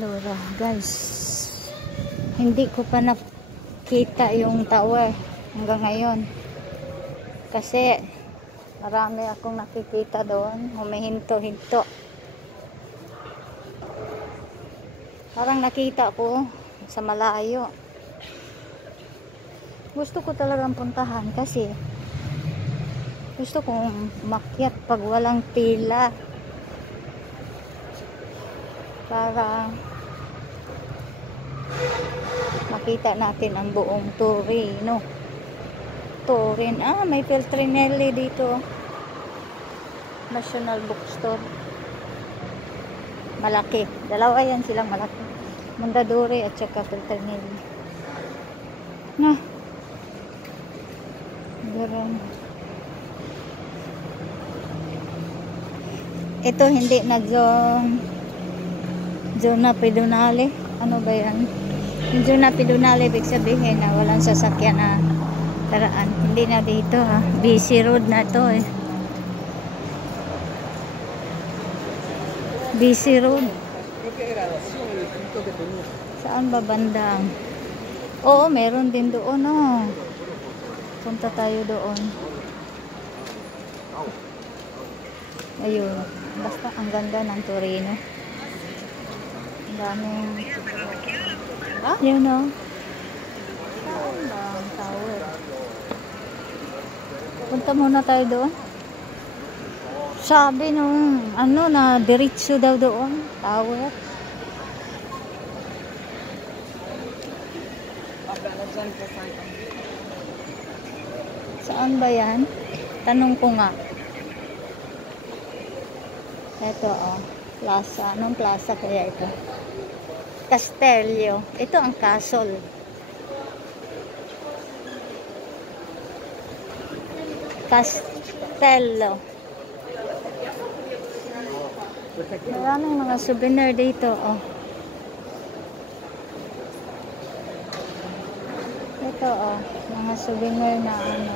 Lora, guys, hindi ko pa nakita yung tower hanggang ngayon kasi marami akong nakikita doon, humihinto-hinto. Parang nakita ko sa malayo. Gusto ko talagang puntahan kasi gusto kong umakyat pag walang pila para makita natin ang buong Torino. May Feltrinelli dito. National Bookstore. Malaki. Dalawa yan silang malaki. Mondadori at saka Feltrinelli. Ito hindi na zona pedonale. Ano ba yan? Yung zona pedonale, ibig sabihin na walang sasakyan na daraan. Hindi na dito ha. Busy road na to eh. Busy road. Saan ba bandang? Oo, meron din doon oh. Punta tayo doon. Ayun. Basta ang ganda ng Torino. Ang daming yun o. Saan ba ang tower? Punta muna tayo doon. Sabi nung ano na diretso daw doon. Tower. Saan ba yan? Tanong ko nga. Ito oh. Plaza. Anong plaza kaya ito? Castello. Ito ang castle. Castello. Maraming mga souvenir dito oh. Ito oh, mga souvenir na ano.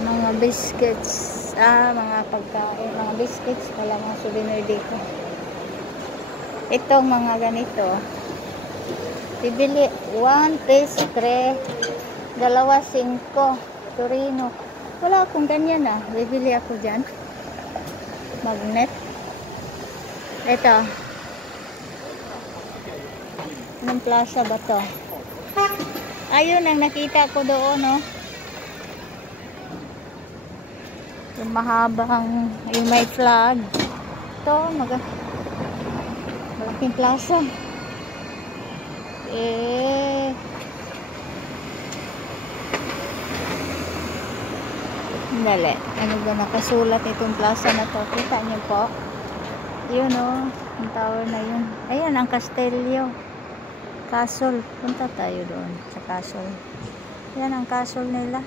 Mga biscuits, mga pagkain, mga biscuits pala, mga souvenir dito. Itong mga ganito, bibili 1 piece 3, 2, 5 Torino. Wala akong ganyan ah, bibili ako dyan. Magnet. Ito. Anong plaza ba to? Ayun ang nakita ko doon no. Yung mahabang, yung may flag. Ito, malaking plaza. Dali. Ano ba nakasulat itong plaza na to? Kita niyo po? Yun o. Yung tower na yun. Ayan, ang Castello. Castle. Punta tayo doon sa castle. Yan ang castle nila.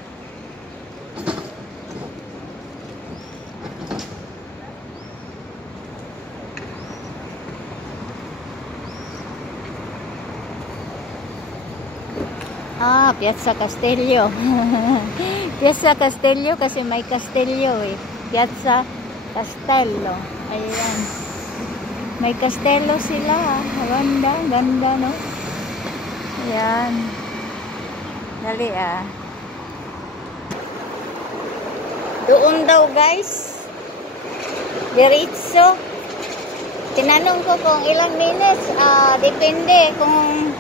Piazza Castello. Piazza Castello kasi may Castello eh. Piazza Castello. Ayan. May Castello sila. Ganda, ganda no. Ayan. Dali ah. Doon daw guys. Diretso. Tinanong ko kung ilang minutes. Depende kung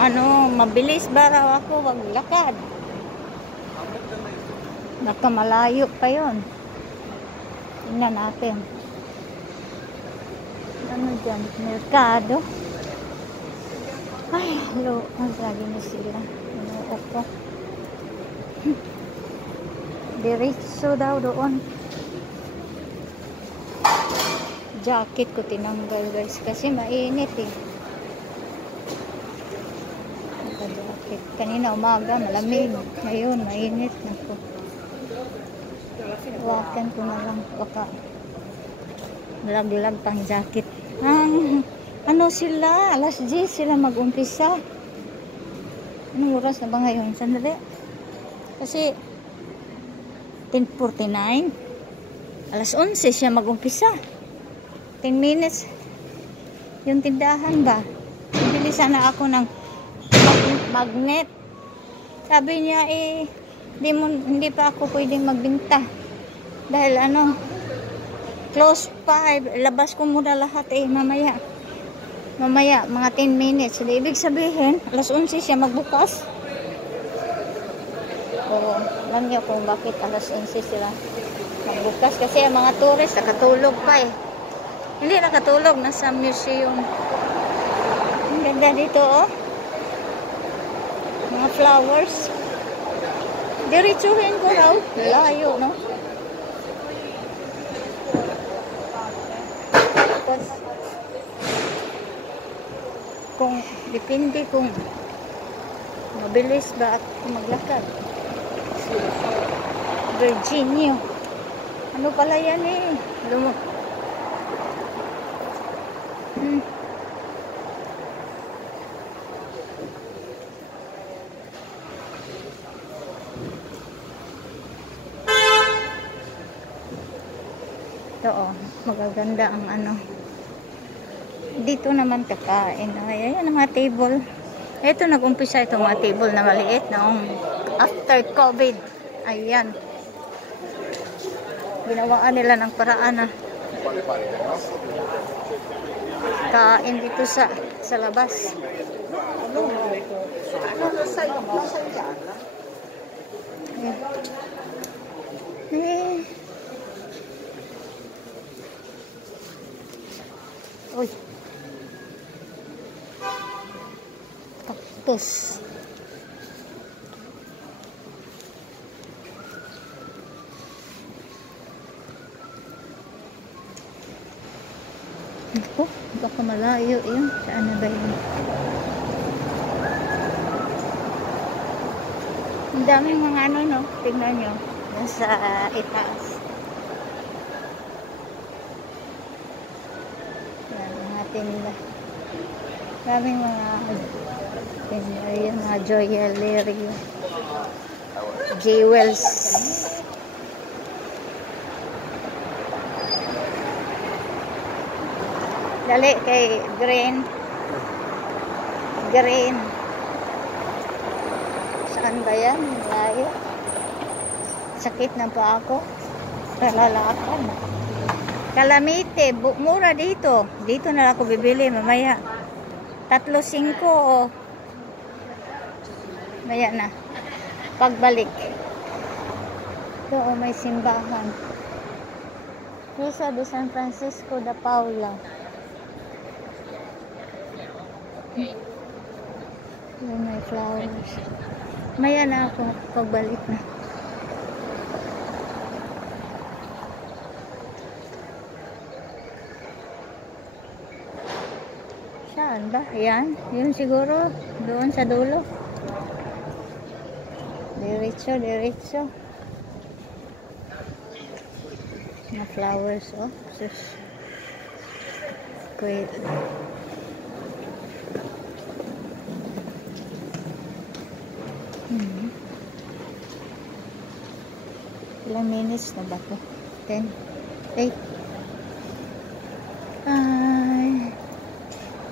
ano, mabilis ba raw ako maglakad. Nakamalayo pa yun. Tingnan natin. Ano dyan? Merkado. Ay, hello. Ang lagi na sila. Ano ko. Diretso daw doon. Jacket ko tinanggal guys. Kasi mainit eh. Kanina umaga malamig, ngayon mainit na po. Wakan ko na lang baka lag-lag pang jacket. Ano sila? Alas 10 sila mag-umpisa. Anong oras na ba ngayon? Sandali. Kasi 10:49. Alas 11 siya mag-umpisa. 10 minutes. Yung tindahan ba? Bibili sana ako ng magnet. Sabi niya hindi pa ako pwedeng magbenta. Dahil close 5. Labas ko muna lahat mamaya. Mamaya, mga 10 minutes. So, ibig sabihin, alas 11 siya magbukas. Oo, alam niyo kung bakit alas 11 sila magbukas. Kasi ang mga tourist, nakatulog pa Hindi nakatulog, nasa museum. Ang ganda dito, mga flowers. Diretsuhin ko raw. Layo, no? Tapos, depende kung mabilis ba ako maglakad. Virginia. Ano pala yan Ito magaganda ang dito naman kakain. Ayan ang mga table. Ito nag-umpisa itong mga table na maliit noong after COVID. Ayan. Ginawaan nila ng paraan kain dito sa labas. Uy. Cactus. Ako, baka malayo yun. Saan na ba yun? Ang daming mga no? Tingnan nyo. Nasa itaas. Yan, mga tinda. Daming mga tinda. Yan, mga joyery. Jewels. Dali kay green. Saan ba yan? Layo. Sakit na pa ako. Kalalakad. Calamite. Mura dito. Dito na ako bibili mamaya. 3.5 Maya na. Pagbalik. Ito may simbahan. Misa de San Francisco de Paula. Yung may flowers. Maya na ako pagbalik na. Saan ba? Yan. Yun siguro. Doon sa dulo. Diretso. Mga flowers, Sus. Great. Ilang minutes na ba ito? 10, 8.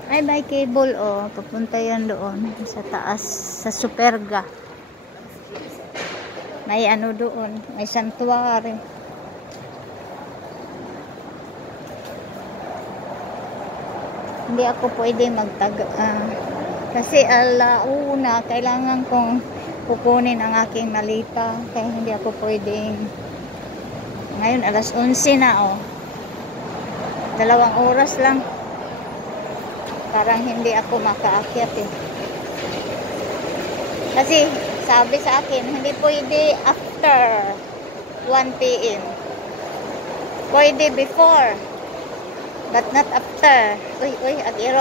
Ay, by cable, papunta yan doon sa taas, sa Superga. May doon, may sanctuary. Hindi ako pwede kasi alauna, kailangan kong kukunin ang aking malita, kaya hindi ako pwedeng. Ngayon alas 11 na 2 oras lang, parang hindi ako makaakyat kasi sabi sa akin hindi pwede after 1 PM, pwede before but not after. Uy, agiro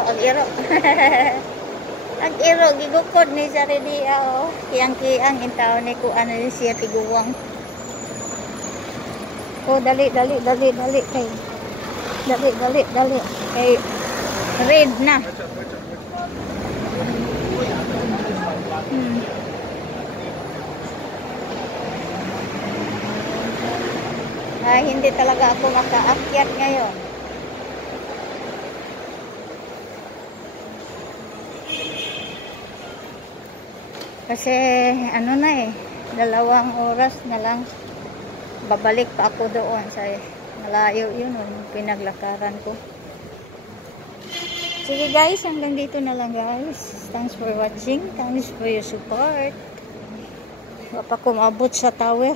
Ang gigukod ni sa redia Kiyang intaw ni ko siya tiguwang. Dali kay. Dali kay red na. Ay, hindi talaga ako makaakyat ngayon. Kasi ano na eh, 2 oras na lang. Babalik pa ako doon sa malayo yun, pinaglakaran ko. Sige guys, hanggang dito na lang guys. Thanks for watching. Thanks for your support. Wala pa ko maabot sa tower.